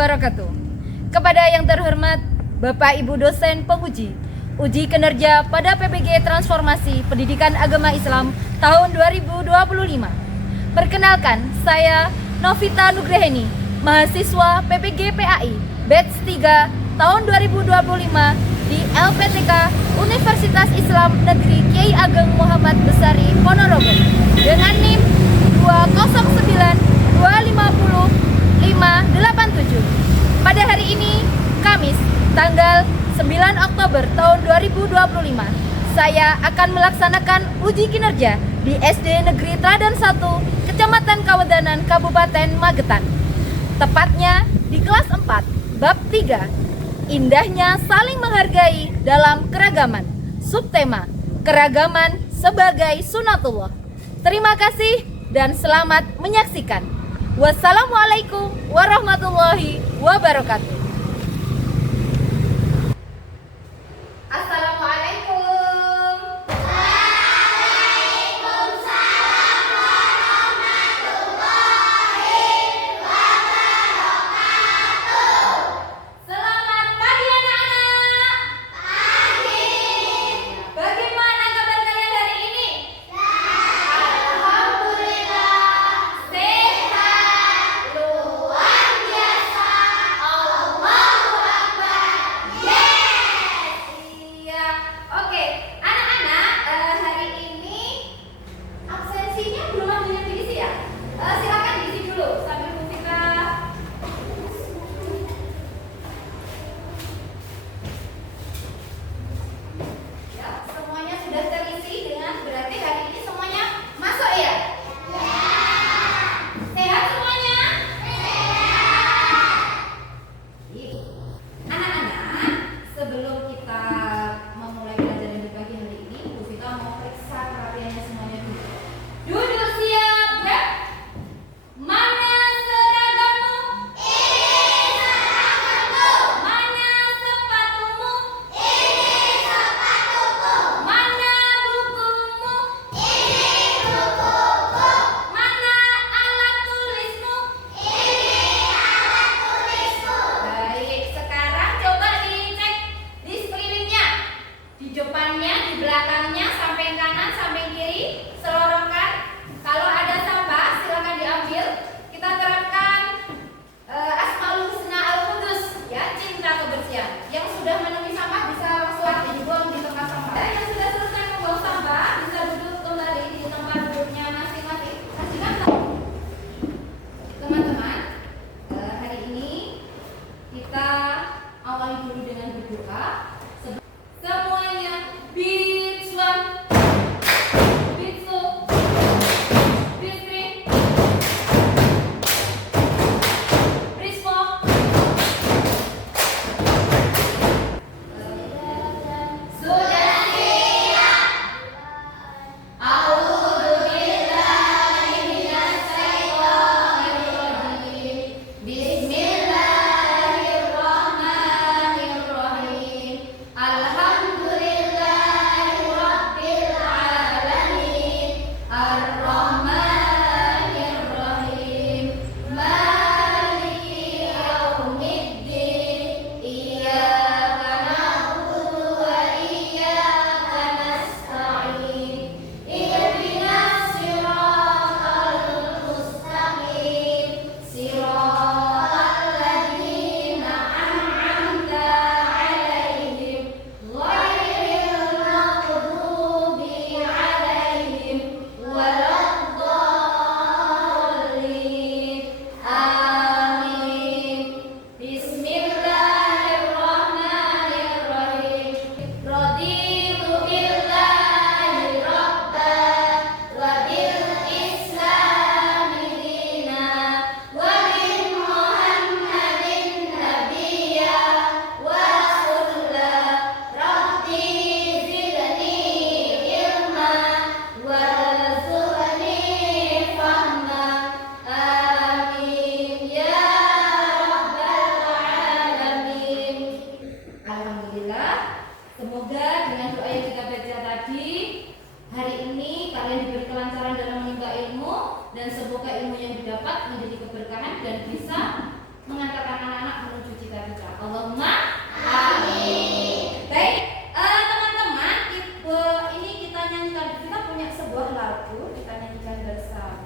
wabarakatuh. Kepada yang terhormat Bapak Ibu dosen penguji uji kinerja pada PPG Transformasi Pendidikan Agama Islam tahun 2025. Perkenalkan, saya Novita Nugraheni, mahasiswa PPG PAI batch 3 tahun 2025 di LPTK Universitas Islam Negeri Kiai Ageng Muhammad Besari Ponorogo dengan NIM 209250587. Pada hari ini, Kamis, tanggal 9 Oktober tahun 2025, saya akan melaksanakan uji kinerja di SD Negeri Teladan 1, Kecamatan Kawedanan, Kabupaten Magetan. Tepatnya di kelas 4, bab 3, indahnya saling menghargai dalam keragaman. Subtema, keragaman sebagai sunatullah. Terima kasih dan selamat menyaksikan. Wassalamualaikum warahmatullahi wabarakatuh. Assalamualaikum. Waalaikumsalam warahmatullahi wabarakatuh. Selamat pagi anak-anak. Pagi. Bagaimana kabar kalian hari ini? Alhamdulillah Sehat. luar biasa. Allahu Akbar. Yes. Iya. Oke, anak-anak, hari ini absensinya belum ada yang diisi ya? Silakan diisi dulu sambil kita. Ya, semuanya sudah terisi dengan berarti hari ini semuanya masuk ya? Sehat semuanya? Iya. Anak-anak, sebelum kita memulai pelajaran di pagi hari ini, Bu Vita mau periksa perhatiannya semuanya dulu. Duduk siap ya? Mana seragammu? Ini seragamku. Mana sepatumu? Ini sepatuku. Mana bukumu? Ini bukuku. Mana alat tulismu? Ini alat tulisku. Baik, sekarang coba dicek di sekelilingnya. Di depannya, di belakangnya, samping kanan, samping kiri, selorokan. Kalau ada sampah, silakan diambil. Kita terapkan Asmaul Husna Al-Qudus, ya, cinta kebersihan. Yang sudah menemui sampah bisa langsung dibuang di tempat sampah. Yang sudah selesai membuang sampah bisa duduk kembali di tempat duduknya masing-masing. Pastikan teman-teman, hari ini kita awali dulu dengan berdoa. Semuanya beats 1, beats 2, beats 3, beats 4. Sudah siap. A'udzubillahi minasyaitonirrajim. Bismillahirrahmanirrahim. Alhamdulillahirabbil alamin. Arrahmanirrahim. Maliki yaumiddin. Iyyaka na'budu wa iyyaka nasta'in. Ihdinas siratal mustaqim. Siratal ladzina an'amta 'alaihim ghairil maghdubi 'alaihim waladdallin. Amin. Bismillahirrahmanirrahim. Raditu billahi rabba wa bil islami dina wa bi Muhammadin nabiyya wa rasulah. Rabbi zidni ilma warzuqni fahma. Amin ya rabbal alamin. Alhamdulillah. Semoga dengan doa yang kita baca tadi, hari ini kalian diberi kelancaran dalam menimba ilmu, dan semoga ilmu yang didapat menjadi keberkahan dan bisa mengantarkan anak-anak menuju cita-cita. Allahumma amin. Baik, teman-teman, ini kita nyanyikan. Kita punya sebuah lagu, kita nyanyikan bersama.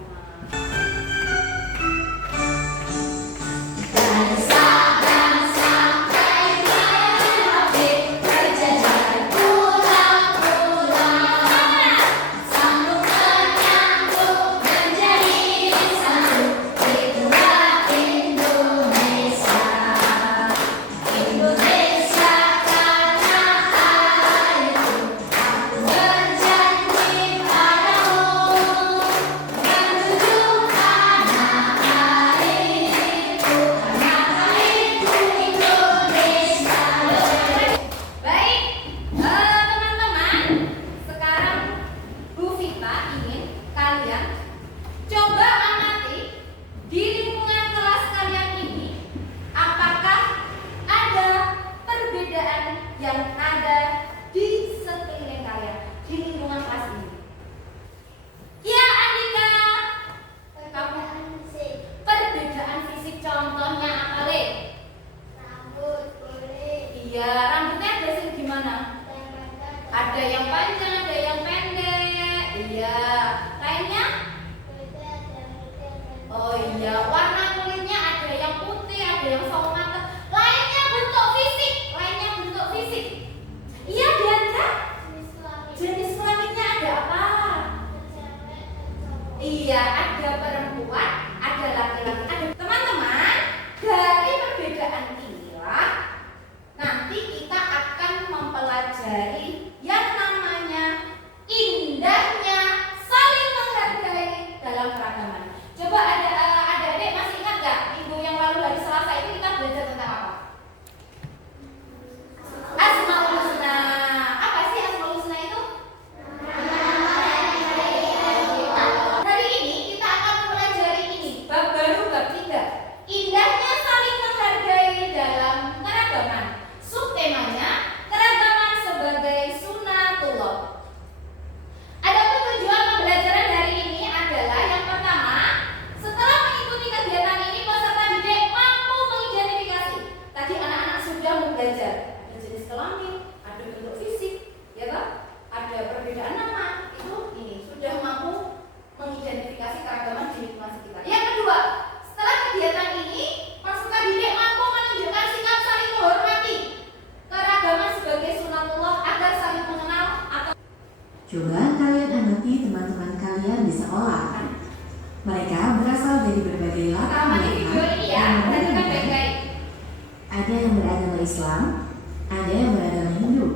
Coba kalian amati teman-teman kalian di sekolah. Mereka berasal dari berbagai latar belakang yang berbeda. Ada yang beragama Islam, ada yang beragama Hindu,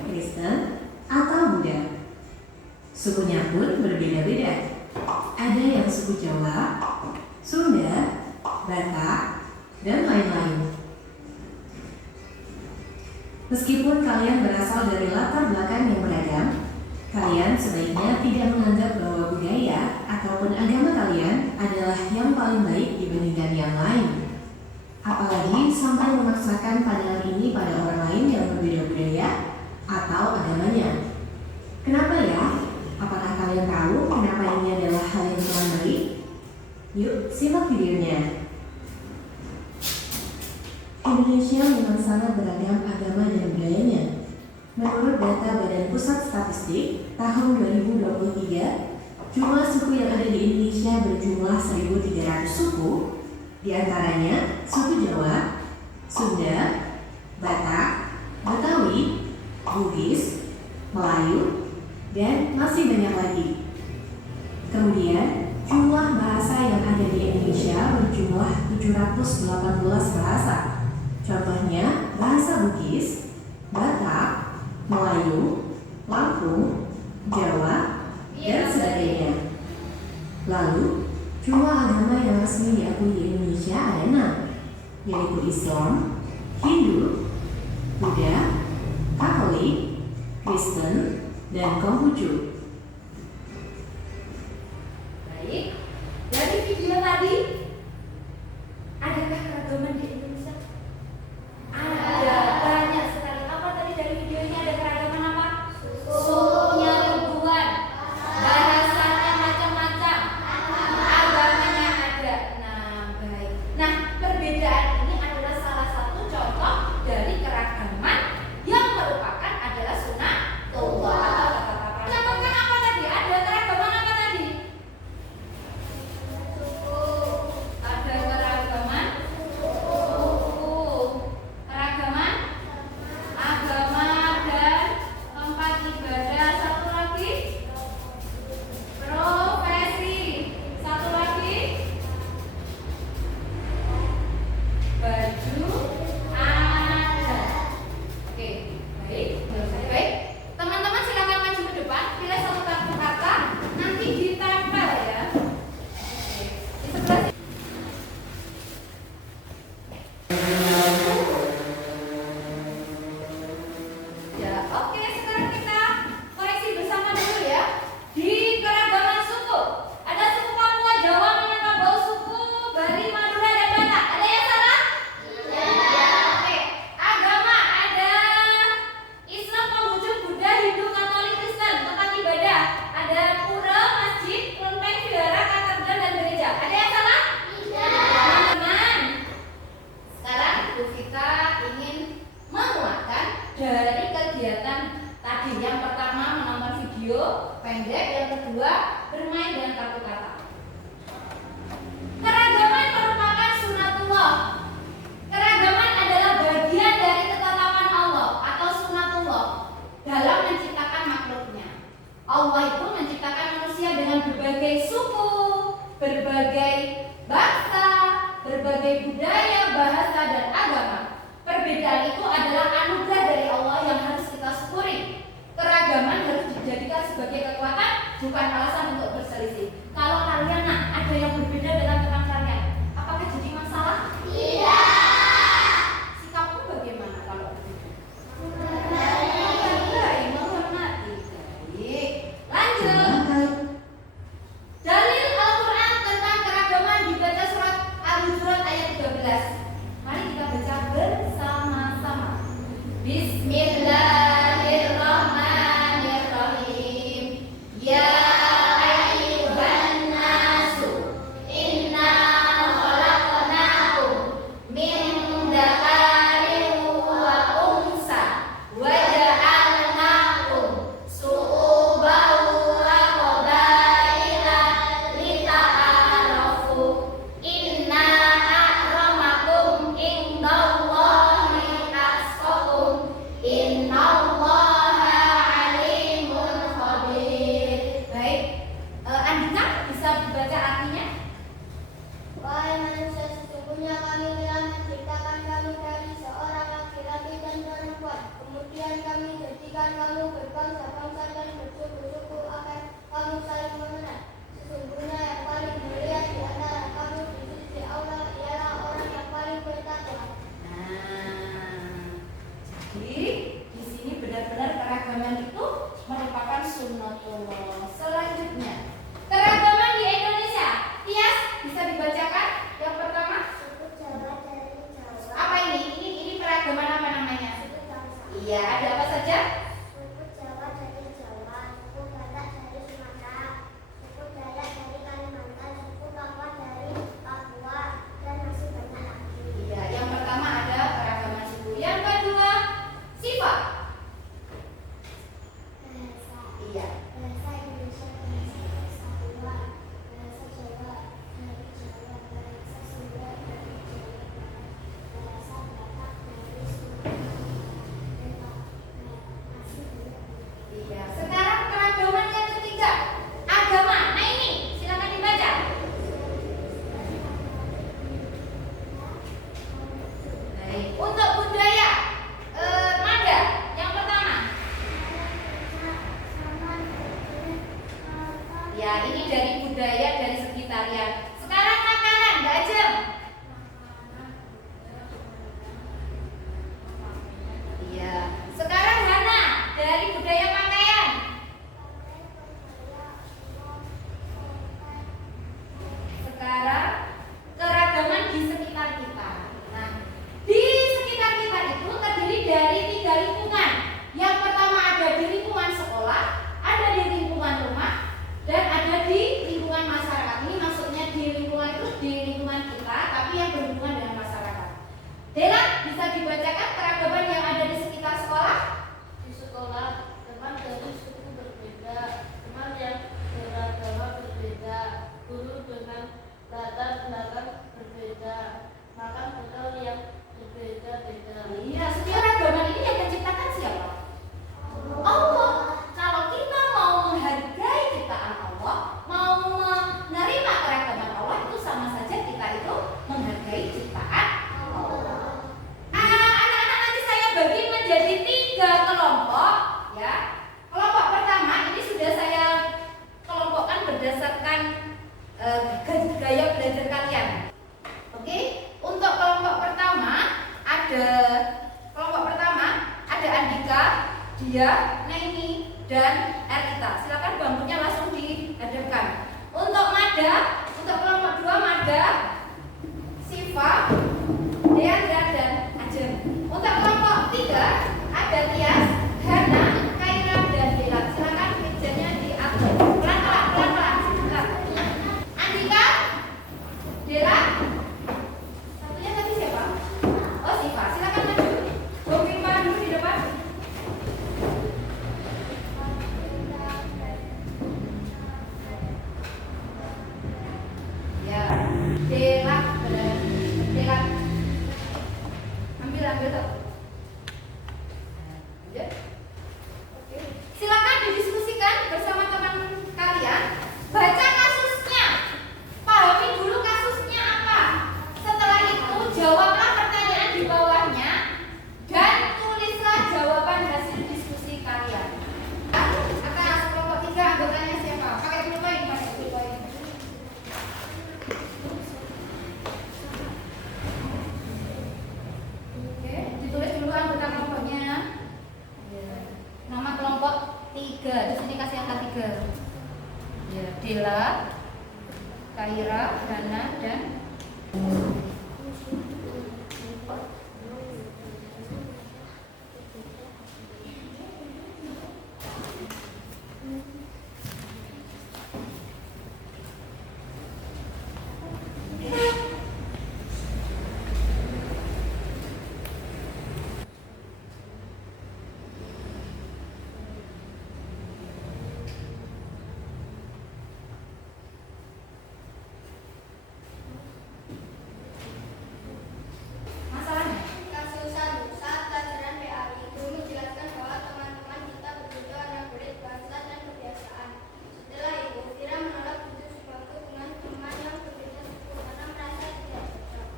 Kristen, atau Buddha. Sukunya pun berbeda-beda. Ada yang suku Jawa, Sunda, Batak, dan lain-lain. Meskipun kalian berasal dari latar belakang yang beragam, kalian sebaiknya tidak menganggap bahwa budaya ataupun agama kalian adalah yang paling baik dibandingkan yang lain. Apalagi sampai memaksakan pandangan ini pada orang lain yang berbeda budaya atau agamanya. Kenapa ya? Apakah kalian tahu kenapa ini adalah hal yang kurang baik? Yuk, simak videonya. Indonesia memang sangat beragam agama dan budayanya. Menurut data Badan Pusat Statistik tahun 2023, jumlah suku yang ada di Indonesia berjumlah 1.300 suku, di antaranya suku Jawa, Sunda, Batak, Betawi, Bugis, Melayu, dan masih banyak lagi. Kemudian, jumlah bahasa yang ada di Indonesia berjumlah 718 bahasa. Contohnya, bahasa Bugis, Batak, Melayu, Lampung, Jawa, dan sebagainya. Lalu, jumlah agama yang resmi diakui di Indonesia ada 6, yaitu Islam, Hindu, Buddha, Katolik, Kristen, dan Konghucu. Baik, dari video tadi, adakah keragaman di Indonesia? Ada, banyak sekali. Apa tadi dari videonya ada keragaman apa? Sukunya ribuan, bahasanya macam-macam, agamanya ada. Nah, baik. Nah, perbedaan video pendek, yang kedua bermain dengan kartu kata. Keragaman merupakan sunatullah. Keragaman adalah bagian dari ketetapan Allah atau sunatullah dalam menciptakan makhluknya. Allah itu menciptakan manusia dengan berbagai suku, berbagai bangsa, berbagai budaya, bahasa, dan agama. Perbedaan itu adalah anugerah dari Allah yang harus kita syukuri. Keragaman harus dijadikan sebagai kekuatan, bukan alasan untuk berselisih. Kalau kalian ada yang berbeda dengan teman kalian, apakah jadi masalah? Tidak. Sikapmu bagaimana kalau begitu? Menghargai, menghormati. Baik, lanjut. Dalil Al-Quran tentang keragaman dibaca surat Al-Hujurat ayat 13. Mari kita baca bersama-sama. Bismillahirrahmanirrahim. Ya ayyuhan nasu, inna khalaqnakum min dzakarin wa unsa wa ja'alnakum syu'uban wa qabaila lita'arafu. Inna akramakum indallahi atqakum. Innallaha alimun khabir. Baik, Andika bisa dibaca artinya? Wahai manusia, sesungguhnya kami telah menciptakan kamu dari seorang laki-laki dan perempuan. Kemudian kami jadikan kamu berbangsa-bangsa dan bersuku-suku agar kamu saling mengenal. Sesungguhnya yang paling mulia di antara kamu di sisi Allah ialah orang yang paling bertakwa. Jadi di sini benar-benar keragaman itu merupakan sunnatullah. Selanjutnya, keragaman di Indonesia. Tias, bisa dibacakan? Yang pertama, Suku Jawa dari Jawa. apa ini? Ini keragaman apa namanya? Suku bangsa. Iya, ada apa saja? Suku Jawa dari Jawa, suku Batak dari Sumatera, suku Dayak dari Kalimantan, suku Papua dari Papua, dan masih banyak lagi. Iya, yang pertama ada keragaman suku. Yang kedua, sifat. Bahasa. Iya. Bahasa Indonesia, bahasa Papua, bahasa Jawa dari Jawa, bahasa Sunda dari Jawa Barat, bahasa Batak dari Sumatera, dan masih banyak. Iya. Sekarang keragaman yang ketiga, agama. Nah ini, silakan dibaca. Baik. Untuk budaya, Mada, yang pertama. Ya, ini dari budaya dari sekitarnya. Sekarang makanan, Mbak Ajeng. Iya. Sekarang Hana, dari budaya pakaian. Sekarang keragaman di sekitar kita. Nah, di sekitar kita itu terdiri dari 3 lingkungan. Yang pertama ada di lingkungan sekolah, ada di lingkungan rumah, dan ada di lingkungan masyarakat. Ini maksudnya di lingkungan itu di lingkungan kita, tapi yang berhubungan dengan masyarakat. Dela, bisa dibacakan keragaman yang ada di sekitar sekolah? Di sekolah, teman dari suku berbeda, teman yang beragama berbeda, guru dengan latar belakang berbeda, makan bekal yang berbeda-beda. Iya, setiap keragaman ini yang menciptakan siapa? Allah. Kalau kita mau menghargai ciptaan Allah, mau menerima keragaman Allah, itu sama saja kita itu menghargai ciptaan Allah. Anak-anak, nanti saya bagi menjadi 3 kelompok, ya. Kelompok pertama ini sudah saya kelompokkan berdasarkan gaya belajar kalian. Oke, untuk kelompok pertama ada Andika, Dia, Neni, dan Erita. Silakan bangkunya langsung dihadapkan. Untuk Mada, untuk kelompok 2 Mada, Siva, Deandra, dan Ajeng. Untuk kelompok 3 ada Tias, Hana, Kaira, dan Dela. Silakan mejanya diatur. Pelan-pelan. Andika, Dela, satunya tadi siapa? Oh, Siva. Silakan maju. Bung Firman dulu di depan. angka 3. Ya, Dela, Kaira, Hana, dan masalahnya. Kasus 1. Saat pelajaran PAI, guru menjelaskan bahwa teman-teman kita berbeda warna kulit, bahasa, dan kebiasaan. Setelah itu, Fira menolak duduk sebangku dengan teman yang berbeda suku karena merasa tidak cocok.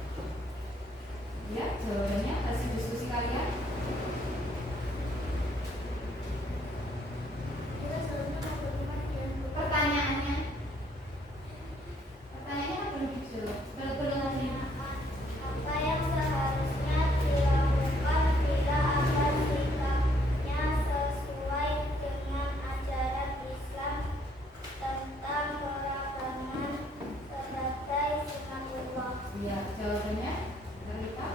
Ya, jawabannya hasil diskusi kalian. Pertanyaannya kan belum dijawab. Belum lagi. Apa yang seharusnya dilakukan Fira agar sikapnya sesuai dengan ajaran Islam tentang keragaman sebagai sunatullah? Ya, jawabannya Rita.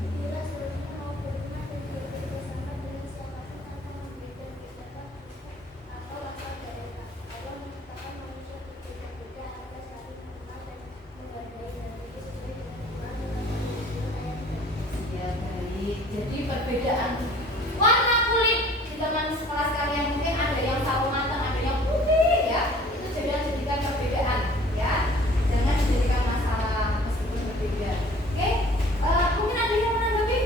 Fira seharusnya mau berhubungan dan bekerja sama dengan siapapun tanpa membeda-bedakan atau asal daerah. Allah menciptakan manusia berbeda-beda agar saling mengenal dan menghargai dan sesuai dengan Tuhan dalam Al-Quran ayat 3. Ya, baik. Jadi perbedaan warna kulit di teman sekolah sekalian mungkin ada yang sawo matang, ada yang putih ya. Itu jangan jadikan perbedaan ya. Jangan dijadikan masalah meskipun berbeda. Oke? Mungkin ada yang menanggapi?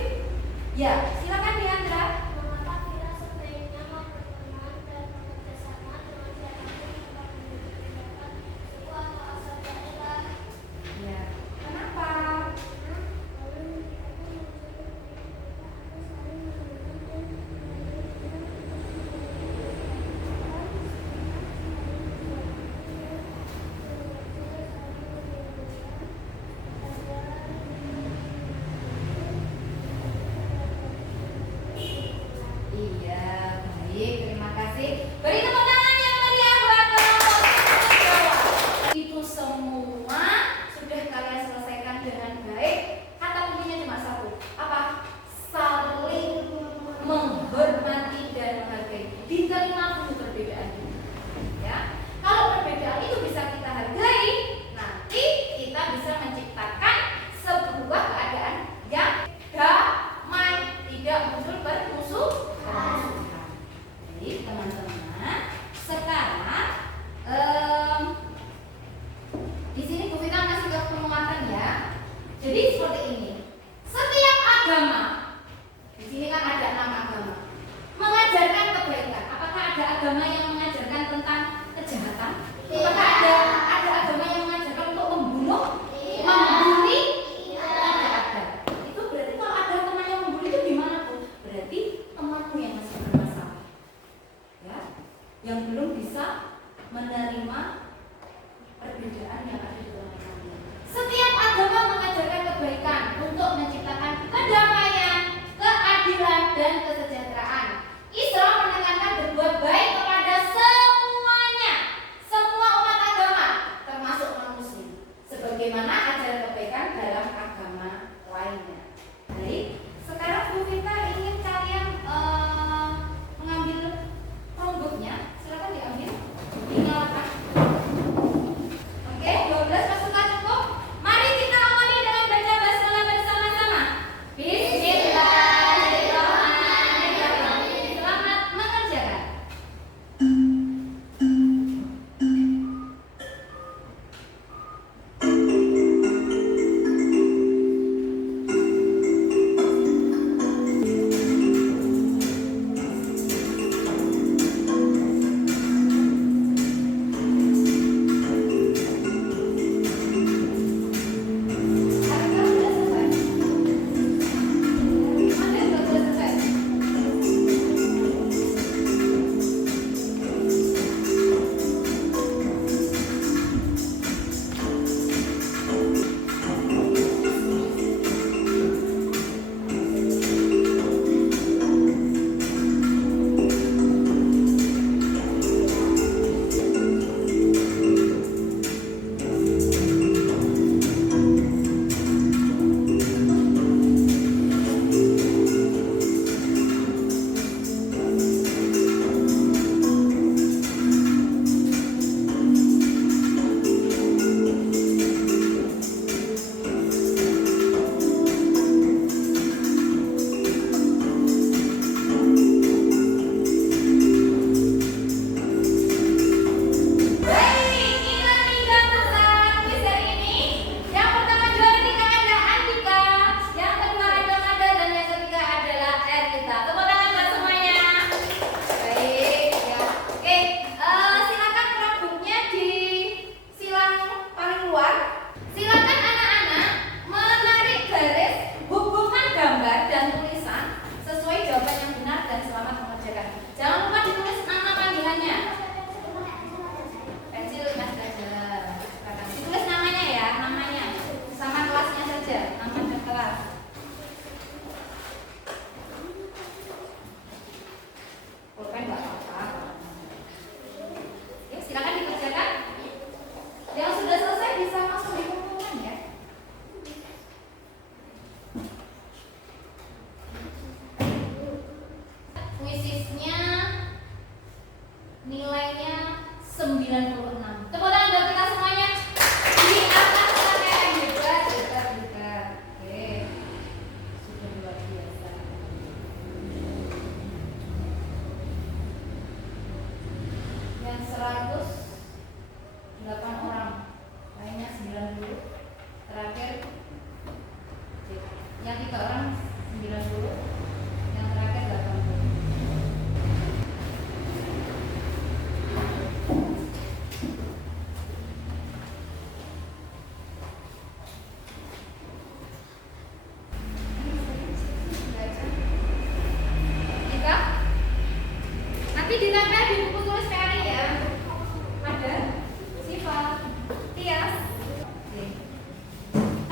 Ya, silakan Diandra. Mengapa Fira sebaiknya mau berteman dan bekerja sama dengan siapapun tanpa membeda-bedakan suku atau asal daerah? Ya. Kenapa? Iya, baik. Terima kasih. Beri tepuk tangan yang meriah buat kelompok bawah. Itu semua sudah kalian selesaikan dengan baik. Kata kuncinya cuma satu. Apa? Saling menghormati dan menghargai. Diterima pun perbedaan. Ya. Kalau perbedaan itu bisa kita hargai, nanti kita bisa menciptakan sebuah keadaan yang damai, tidak muncul permusuhan. Jadi teman-teman, sekarang di sini Bu Vita kasih ke penguatan ya. Jadi seperti ini. Setiap agama, di sini kan ada 6 agama, mengajarkan kebaikan. Apakah ada agama yang mengajarkan tentang kejahatan? Apakah ada agama yang mengajarkan untuk membunuh, membuli? Tidak ada. Itu berarti kalau ada teman yang membuli itu gimana tuh? Berarti temanmu yang masih bermasalah, ya, yang belum bisa menerima perbedaan yang ada di dalam kalian. Setiap agama mengajarkan kebaikan untuk menciptakan kedamaian, keadilan, dan kesejahteraan. Islam menekankan berbuat baik kepada semuanya, semua umat agama, termasuk non-muslim, sebagaimana ajaran kebaikan dalam agama lainnya. Baik, sekarang Bu Vita ingin kalian mengambil chromebooknya. Silakan diambil, dinyalakan. Oke, 12 pasukan cukup. Mari kita awali dengan baca basmalah bersama-sama. Bismillahirrahmanirrahim. Selamat mengerjakan. nilainya 96. Tepuk tangan buat kita semuanya. Di atas rangkaian hebat. Oke, sudah luar biasa. Yang 108 orang, lainnya 90. Terakhir, yang 3 orang 90, yang terakhir 80. Nanti ditempel di buku tulis Ferry ya. Ada Siva, Tias. Oke.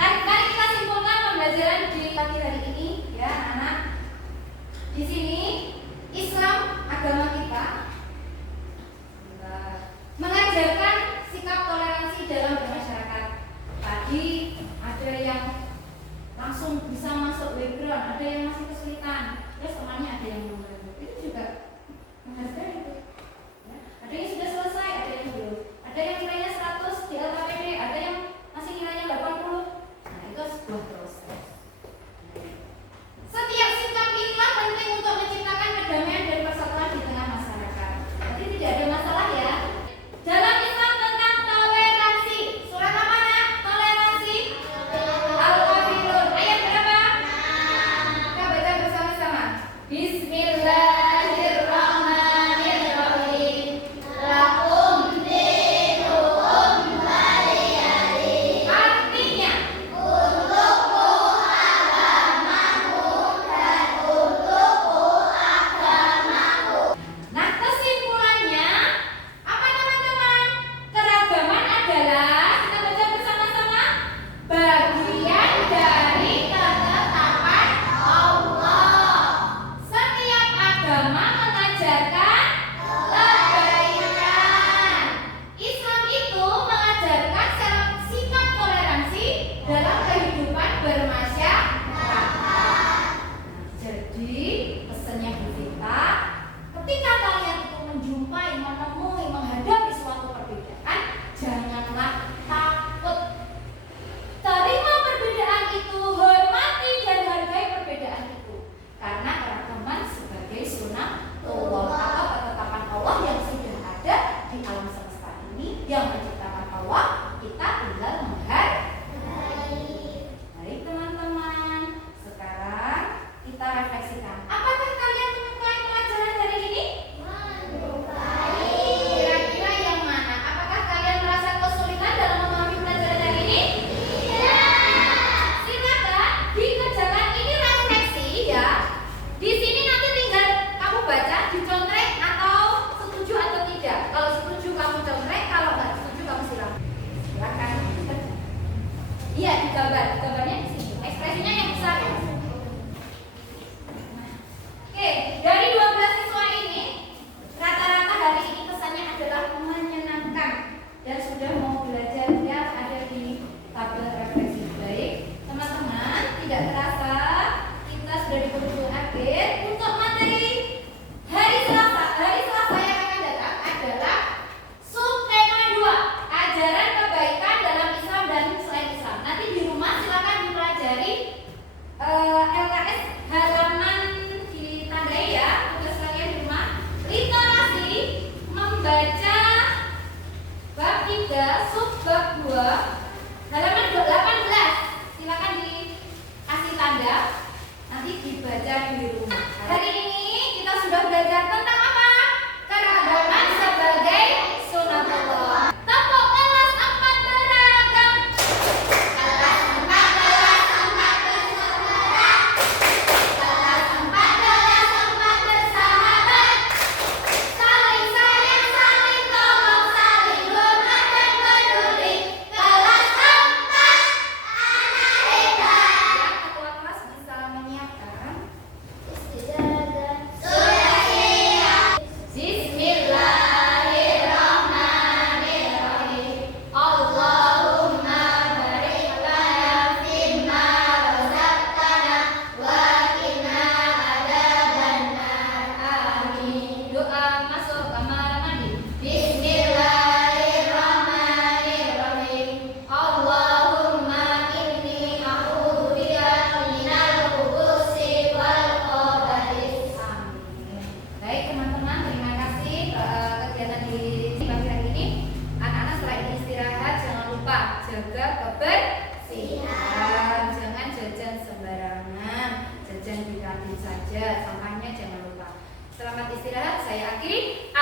Mari kita simpulkan pembelajaran di pagi hari ini ya, anak. Di sini Islam agama kita mengajarkan sikap toleransi dalam bermasyarakat. Tadi ada yang langsung bisa masuk background, ada yang masih kesulitan, terus temannya ada yang belum. Itu juga menghargai itu. Ya. Ada yang sudah selesai, ada yang belum. Ada yang nilainya 100 di LKPD, ada yang masih nilainya 80. Nah, itu sebuah proses. Setiap sikap inilah penting untuk menciptakan kedamaian dan persatuan di tengah masyarakat. Jadi tidak ada masalah ya. Dalam Islam tentang toleransi. Surat apa nak? Toleransi. Al-Kafirun. Ayat berapa? Kita baca bersama-sama. Bismillahirrahmanirrahim. Lakum dinukum waliyadin. Artinya untukmu agamamu dan untukku agamaku. Nah, kesimpulannya apa teman-teman? Keragaman adalah, kita baca bersama-sama, bagian dari ketetapan Allah. Setiap agama mengajarkan kebaikan. Islam itu mengajarkan sikap toleransi dalam kehidupan bermasyarakat. Jadi pesannya di kita, ketika kalian itu menjumpai, menemui, menghadapi suatu perbedaan, janganlah takut. Terima perbedaan itu, hormati dan hargai perbedaan itu. Karena keragaman sebagai sunatullah atau ketetapan Allah yang sudah ada di alam semesta ini, yang menciptakan Allah, kita tinggal menghargai. Baik teman-teman, sekarang kita refleksikan. Apakah kalian menyukai pelajaran hari ini? Kira-kira yang mana? Apakah kalian merasa kesulitan dalam memahami pelajaran hari ini? Silakan dikerjakan, ini refleksi ya. Di sini nanti tinggal kamu baca, dicontrek atau setuju atau tidak. Kalau setuju kamu contrek, kalau nggak setuju kamu silakan. Iya, gambarnya di sini. Ekspresinya yang besar ya. Oke, dari 12 siswa ini rata-rata hari ini pesannya adalah menyenangkan dan sudah mau belajar ya, ada di tabel refleksi. Baik, teman-teman, tidak terasa kita sudah di penghujung akhir untuk materi hari Selasa. Hari Selasa yang akan datang adalah subtema 2, ajaran kebaikan dalam Islam dan selain Islam. Nanti di rumah silakan dipelajari LKS halaman ditandai ya, tugas kalian di rumah. Literasi membaca bab 3 sub bab 2 halaman 18. Silakan dikasih tanda, nanti dibaca di rumah. Hari ini kita sudah belajar tentang apa? Keragaman sebagai sunatullah. Tepuk kelas 4 beragam. Kelas 4 bersahabat. Kelas 4 bersahabat. Saling sayang, saling tolong, saling hormat dan peduli. Kelas 4 anak hebat. Ya, ketua kelas bisa menyiapkan. Istiadat. Sudah siap. saja, sampahnya jangan lupa. Selamat istirahat, saya akhiri.